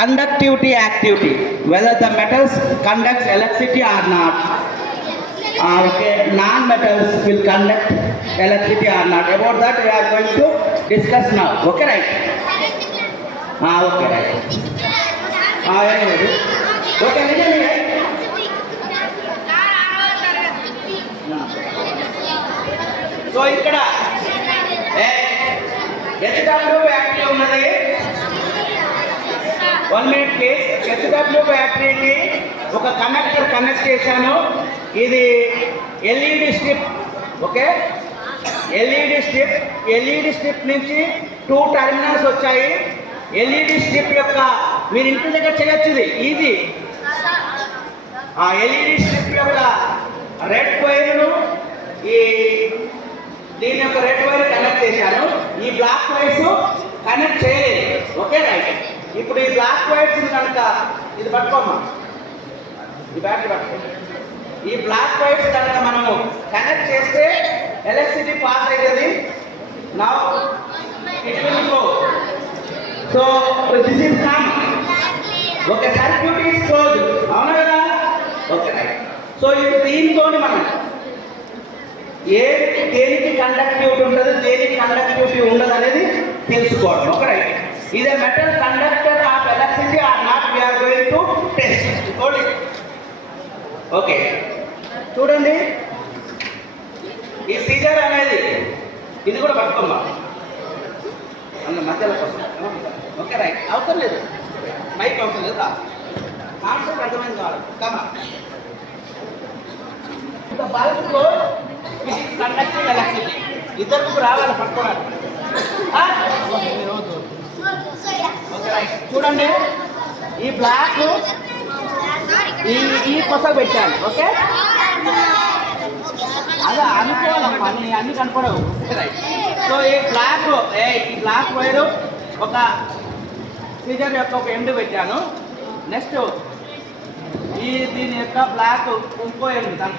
conductivity activity, whether the metals conducts electricity or not. Okay, non-metals will conduct electricity or not. About that we are going to discuss now. Okay, right? Okay, right. Anyway, okay, right? So ఇక్కడ HW factory ఉన్నది. 1 minute please. HW ఫ్యాక్టరీకి ఒక connector connect చేశాను. ఇది LED strip. Okay, LED strip నుంచి 2 టెర్మినల్స్ వచ్చాయి. LED strip యొక్క మీరు ఇంటి దగ్గర చేయొచ్చు. ఇది ఆ ఎల్ఈడి స్ట్రిప్ యొక్క రెడ్ వైర్ను దీని యొక్క రెడ్ వైర్ కనెక్ట్ చేశాను. ఈ బ్లాక్ వైర్స్ కనెక్ట్ చేయలేదు. Okay, right. ఇప్పుడు ఈ బ్లాక్ వైర్స్ కనుక ఇది పట్టుకోమా, ఈ బ్యాటరీ పట్టుకో. ఈ బ్లాక్ వైర్స్ కనుక మనము కనెక్ట్ చేస్తే ఎలక్ట్రిసిటీ పాస్ అవుతుంది. Now it will go. So this is come. Okay, circuit is closed. అవునా కదా? Okay, right. సో ఇప్పుడు దీంతో మనం దేనికి కండక్టివిటీ ఉంటుంది, దేనికి కండక్టివిటీ ఉండదు అనేది తెలుసుకోవడం. Okay, right. ఇది metal conductor of electricity or not we are going to test. Okay, చూడండి. ఈ సీజర్ అనేది ఇది కూడా పట్టుకోమ్మా, అందులో మధ్యలో కోసం. Okay, right. అవసరం లేదు, మైక్ అవసరం లేదు. కాన్సెప్ట్ అర్థమైంది కావాలి. కమా బల్బ్లో ఇది కండక్టింగ్ ఎలక్ట్రిసిటీ. ఇద్దరికి రావాలి పట్టుకోవాలి. Okay, right. చూడండి, ఈ బ్లాక్ ఈ కొస పెట్టాను. ఓకే, అదే అనుకోవాలమ్మా, అన్ని కనపడవు. సో ఈ బ్లాక్ వైరు ఒక సీజర్ యొక్క ఒక ఎండు పెట్టాను. నెక్స్ట్ దీని యొక్క బ్లాక్ ఇంకో ఎండు.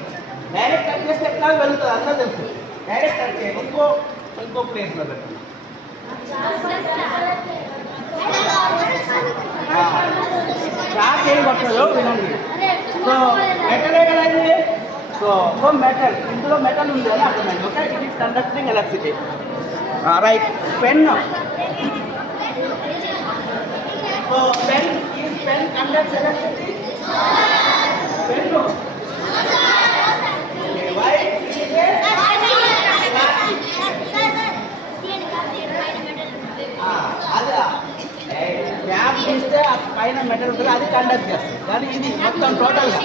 డైరెక్ట్ కట్ చేస్తే ఎట్లా వెళ్తుంది అంతా తెలుసు. డైరెక్ట్ కట్ చేయాలి, ఇంకో ప్లేస్లో పెట్టండి. షాక్ ఏం పట్టదు, వినండి. సో మెటలే కదా ఇది. సో మెటల్, ఇందులో మెటల్ ఉంది అని అర్థమైంది. Okay, it is conducting electricity. Right. Pen. So pen conducts electricity. Pen tap తీస్తే ఆ పైన మెటల్ ఉంటుంది, అది కండక్ట్ చేస్తుంది. కానీ ఇది మొత్తం టోటల్గా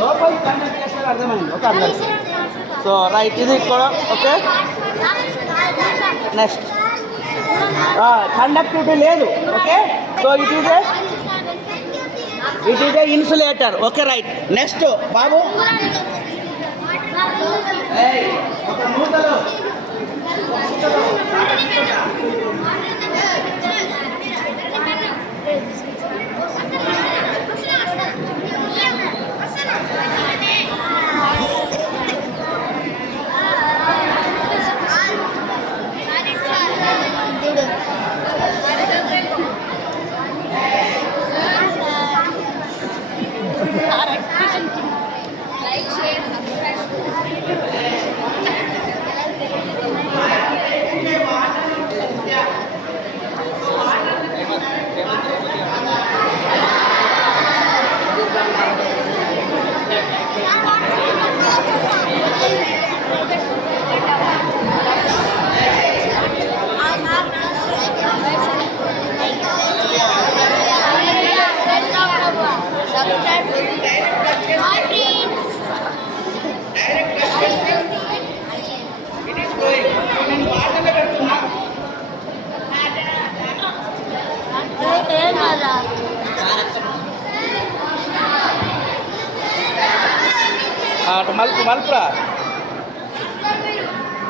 లోపల కండక్ట్ చేస్తారు. అర్థమైంది? ఓకే, అర్థం. సో రైట్, ఇది కూడా. ఓకే, నెక్స్ట్ కండక్టివిటీ లేదు. Okay, so it is a insulator. Okay, right. Next బాబు, ఒక మూతలో అటు మలుపురా,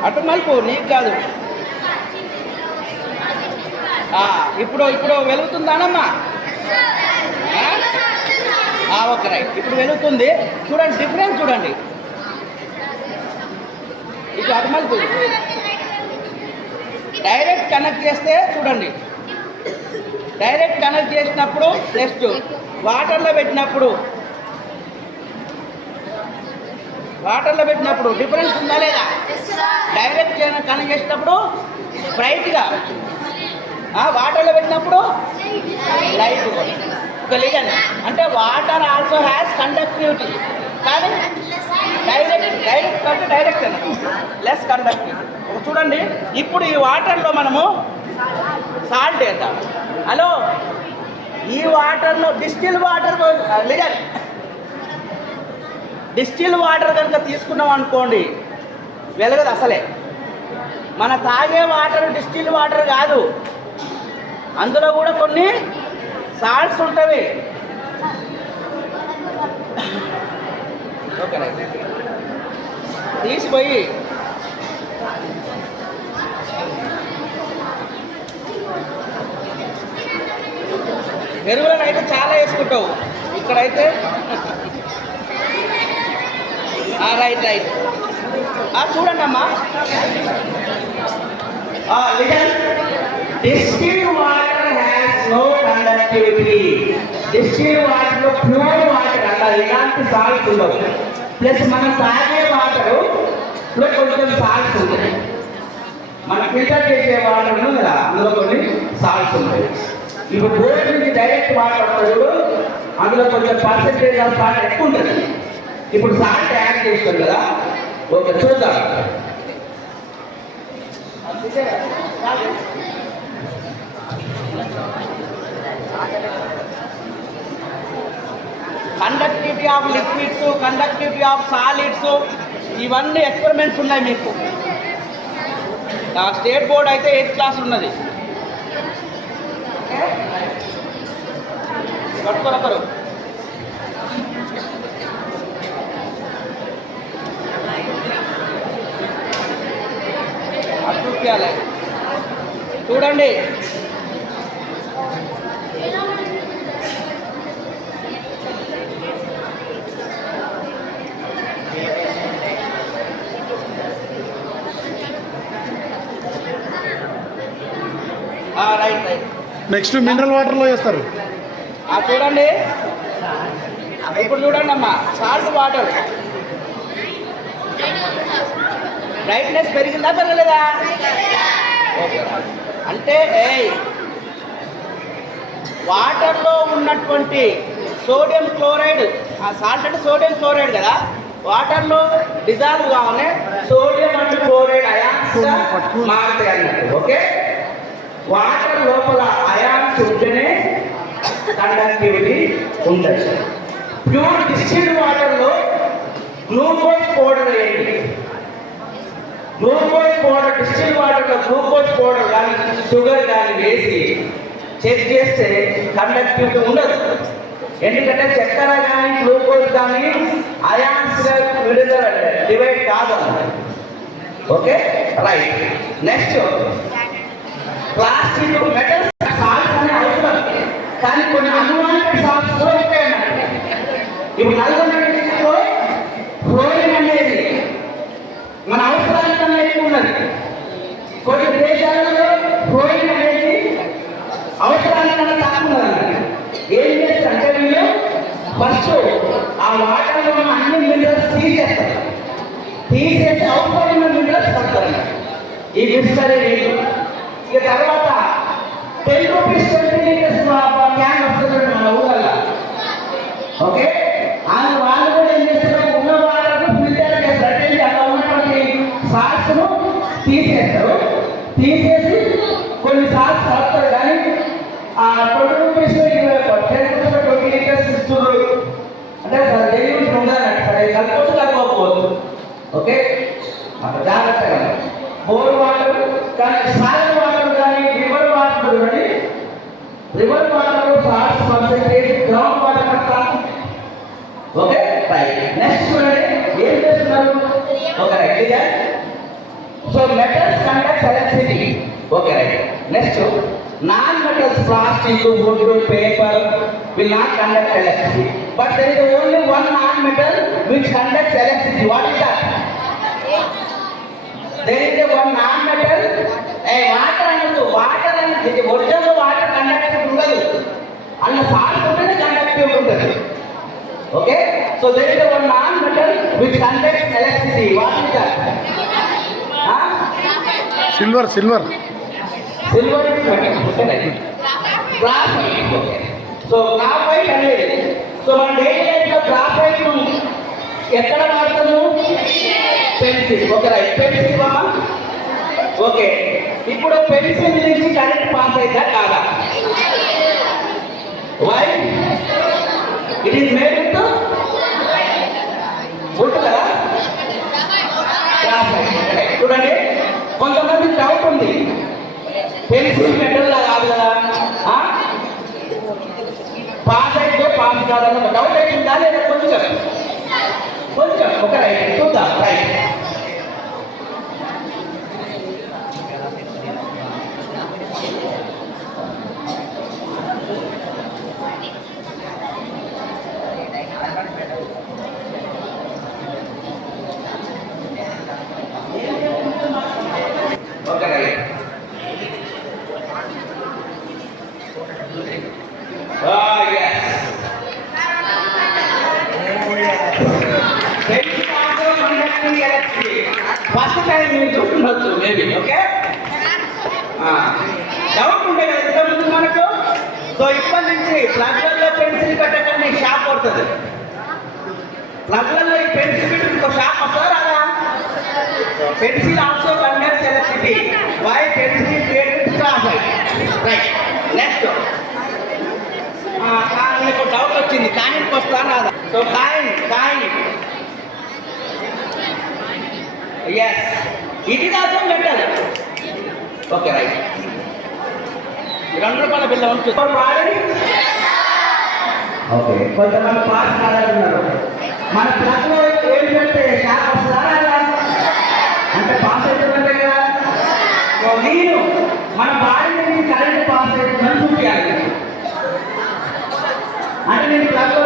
అటు మలుపు, నీకు కాదు. ఇప్పుడు వెలుగుతుందానమ్మా? Okay, right. ఇప్పుడు వెలుగుతుంది. చూడండి, డిఫరెన్స్ చూడండి. ఇటు అటు మలుపు డైరెక్ట్ కనెక్ట్ చేస్తే చూడండి డైరెక్ట్ కనెక్ట్ చేసినప్పుడు నెక్స్ట్ వాటర్లో పెట్టినప్పుడు డిఫరెన్స్ ఉందా లేదా? డైరెక్ట్ కనెక్ట్ చేసినప్పుడు బ్రైట్గా, వాటర్లో పెట్టినప్పుడు లైట్. లిజన్ అంటే వాటర్ ఆల్సో హ్యాస్ కండక్టివిటీ, కానీ డైరెక్ట్ అంటే డైరెక్ట్ లెస్ కండక్టివ్. చూడండి, ఇప్పుడు ఈ వాటర్లో మనము సాల్ట్ వేద్దాం. హలో, ఈ వాటర్లో distil water listen, distil water కనుక తీసుకున్నాం అనుకోండి వెలగదు అసలే. మన తాగే వాటర్ డిస్టిల్ వాటర్ కాదు, అందులో కూడా కొన్ని సాల్ట్స్ ఉంటాయి. ఓకే, తీసిపోయి ఎరువులను అయితే చాలా వేసుకుంటావు, ఇక్కడైతే రైట్. చూడండి అమ్మా, distilled water has no conductivity. Distilled వాటర్లో ప్యూర్ వాటర్ అలా ఎలాంటి సాల్ట్స్ ఉండవు. ప్లస్ మనం తాగే వాటర్లో కొంచెం సాల్ట్స్ ఉంటాయి. మనం ఫిల్టర్ చేసే వాటర్ ఉంది కదా, అందులో కొన్ని సాల్ట్స్ ఉంటాయి. ఇప్పుడు బోర్డు నుంచి డైరెక్ట్ వాటర్ వస్తుంది, అందులో కొంచెం పర్సెంటేజ్ ఆఫ్ సాల్ట్ ఎక్కువ ఉంటుంది. ఇప్పుడు సాల్ట్ యాడ్ చేస్తాం కదా, ఓకే చూద్దాం. Conductivity of liquids, conductivity of solids, ఇవన్నీ ఎక్స్పెరిమెంట్స్ ఉన్నాయి మీకు. స్టేట్ బోర్డ్ అయితే 8th క్లాస్ ఉన్నది. పట్టుకోరొకరు చూపించాలి. చూడండి, రైట్. నెక్స్ట్ మినరల్ వాటర్లో వేస్తారు. చూడండి, ఇప్పుడు చూడండి అమ్మా, సాల్ట్ వాటర్ బ్రైట్నెస్ పెరిగిందా పెరగలేదా? ఓకే, అంటే వాటర్లో ఉన్నటువంటి సోడియం క్లోరైడ్, ఆ సాల్ట్ అంటే సోడియం క్లోరైడ్ కదా, వాటర్లో డిజాల్వ్ కావాలి, సోడియం అండ్ క్లోరైడ్ అయాన్స్ మారుతాయి అన్నట్టు. ఓకే, వాటర్ లోపల అయాన్స్ ఉంటేనే కండక్టివిటీ ఉంటుంది. ప్యూర్ డిస్టిల్డ్ వాటర్లో గ్లూకోజ్ పౌడర్ వేయండి. గ్లూకోజ్ పౌడర్, డిస్టిల్డ్ వాటర్లో గ్లూకోజ్ పౌడర్ కానీ షుగర్ కానీ వేసి చెక్ చేస్తే కండక్టివిటీ ఉండదు. ఎందుకంటే చక్కెర కానీ గ్లూకోజ్ కానీ అయాన్స్గా విడుదల డివైడ్ కాదు అన్నమాట. Okay, right. Next plastic, metals, salts అనే అవసరం, కానీ కొన్ని అన్వాంటెడ్ సాల్ట్స్ కూడా ఉంటాయన్నమాట. ఇప్పుడు నల్గొండలో ఫ్లోరిన్ అనేది మన అవసరానికన్నా ఎక్కువ ఉన్నది. కొన్ని దేశాలలో ఫ్లోరిన్ అనేది అవసరానికన్నా తక్కువ ఉన్నదన్నమాట. ఏం చేస్తారంటే వీళ్ళు ఫస్ట్ ఆ వాటర్లో ఉన్న అన్ని మినరల్స్ తీసేస్తారు, తీసేసి అవసరమైన మినరల్స్ పడతారు. ఈ బిస్లరీ నీళ్ళు ఇక తర్వాత 10 రూపీస్ 20 లీటర్స్ క్యాన్ వస్తుంది మన ఊళ్ళల్లో. ఓకే, వాళ్ళు కూడా ఏం చేస్తారు, ఉన్న వాటర్ ఫిల్టర్ చేస్తారు. అంటే అలా ఉన్నటువంటి సాల్ట్స్ను తీసేస్తారు, తీసేసి కొన్ని సాల్ట్స్ కలుపుతారు. కానీ 20 రూపీస్ 20 లీటర్స్ ఇస్తున్నారు అంటే డెలివరీ ఉండాలంటే సరే కలుపుకోవచ్చు, కలుపుకోకపోవచ్చు. ఓకే, జాగ్రత్తగా బోర్ వాటర్ కానీ సాల్ట్ వాటర్ కానీ రివర్ వాటర్ చూడండి, river water salts percentage ground water కన్నా. Okay, right. నెక్స్ట్ చూడండి ఏం చేస్తున్నారు. Okay, right. So metals conduct electricity. Okay, right. Next non metals, plastic, wood, paper will not conduct electricity, but there is only one non-metal which conducts electricity. What is that? There is a one non-metal. Water అనేది original water conductivity ఉండదు. So there is a one non-metal which conducts electricity. What is that? Huh? Silver silver Silver is metal. Okay, right. Graphite. Okay. So graphite అనేది. So మన daily life లో graphite ఎక్కడ వాడతాము? Pencil. Okay right. Pencil అమ్మా. Okay. ఇప్పుడు pencil నుంచి current pass అవుతా కాదా? Why? It is made with wood కదా? గ్రాఫైట్. చూడండి కొంతమంది డౌట్ ఉంది, పెన్సిల్ మెటల్ లా కాదు కదా, పాస్ అయితే పాస్ కాదన్న డౌట్ అవుతుందా లేదా? కొంచెం కొంచెం ఒక రైట్ చూద్దాం. రైట్. ఒక రైట్. Yes. ఫస్ట్ టైం మీరు చూస్తుండొచ్చు మేబీ. ఓకే, డౌట్ ఉండే కదా ఇంతకుముందు మనకు. సో ఇప్పటి నుంచి ప్లగ్లలో పెన్సిల్ పెట్టకండి, షాక్ పడుతుంది. ప్లగ్లలో ఈ పెన్సిల్ పెట్టి ఇంకో షాక్ వస్తుందా రాదా? Pencil also conducts electricity. Why? Pencil create with graphite. Right. Next మీకు డౌట్ వచ్చింది, కాయిన్కి వస్తా రాదా? So coin yes, it is also metal. Okay right. ₹2 బిల్ల ఉంటుంది. ఓకే, కొంతమంది పాస్ కాదంటున్నారు. మన ప్లగ్లో ఏం పెడితే షాక్ వస్తుందా రాదా? అంటే పాస్ అవుతుందంటే కదా. సో నేను మన బాడీ నుంచి కరెంట్ పాస్ అవుతుందని చూపించాలి. అంటే నేను ప్లగ్లో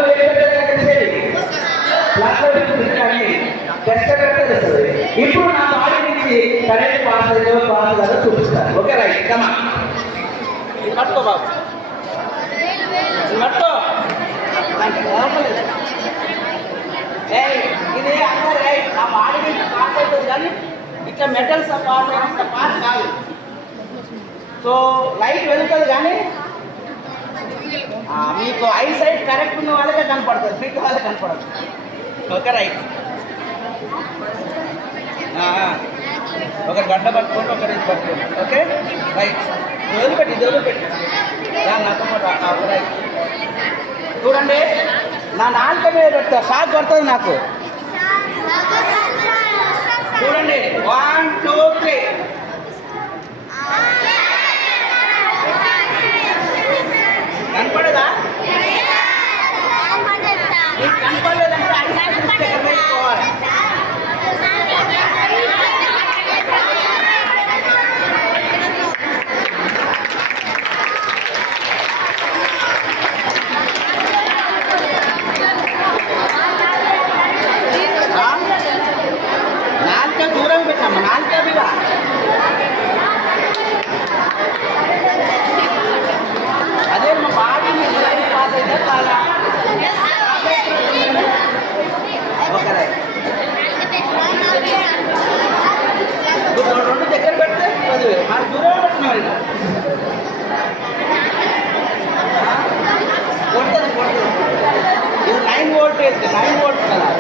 ఇప్పుడు నా బాడీ నుంచి కరెంట్ పాస్ అయితే పాస్ కదా చూపిస్తాను. Okay right. కమా ఇది పట్టుకో బాబు, ఇది పట్టుకో. ఇది అందరు రైట్. నా బాడీ నుంచి పాస్ అవుతుంది కానీ ఇట్లా మెటల్స్ పాస్ అయినంత పాస్ కాదు. సో లైట్ వెళ్తుంది కానీ మీకు ఐ సైట్ కరెక్ట్ ఉన్న వాళ్ళకే కనపడుతుంది, మీకు వాళ్ళకి కనపడదు. Okay right. ఒకరు గడ్డ పట్టుకోండి, ఒకరు ఇది పట్టుకోండి. Okay right. వదిలిపెట్టి ఇది వదిలిపెట్టి నాతో పాటు రైట్. చూడండి నా నాలుక మీద పెడతా, షాక్ పడుతుంది నాకు. చూడండి 1 2 3. కనపడదా? మీకు కనపడలేదంటే ఐస్ పెట్టుకోవాలి. నాలుక దూరం పెట్టాము, నాలుక మీద అదే మా బాడీని పాస్ అయితే చాలా. Okay right. రెండు దగ్గర పెడితే మన దూరం పెట్టినారు. కొడుతుంది ఇది 9 వోల్టేజ్, 9 వోల్ట్స్ కదా.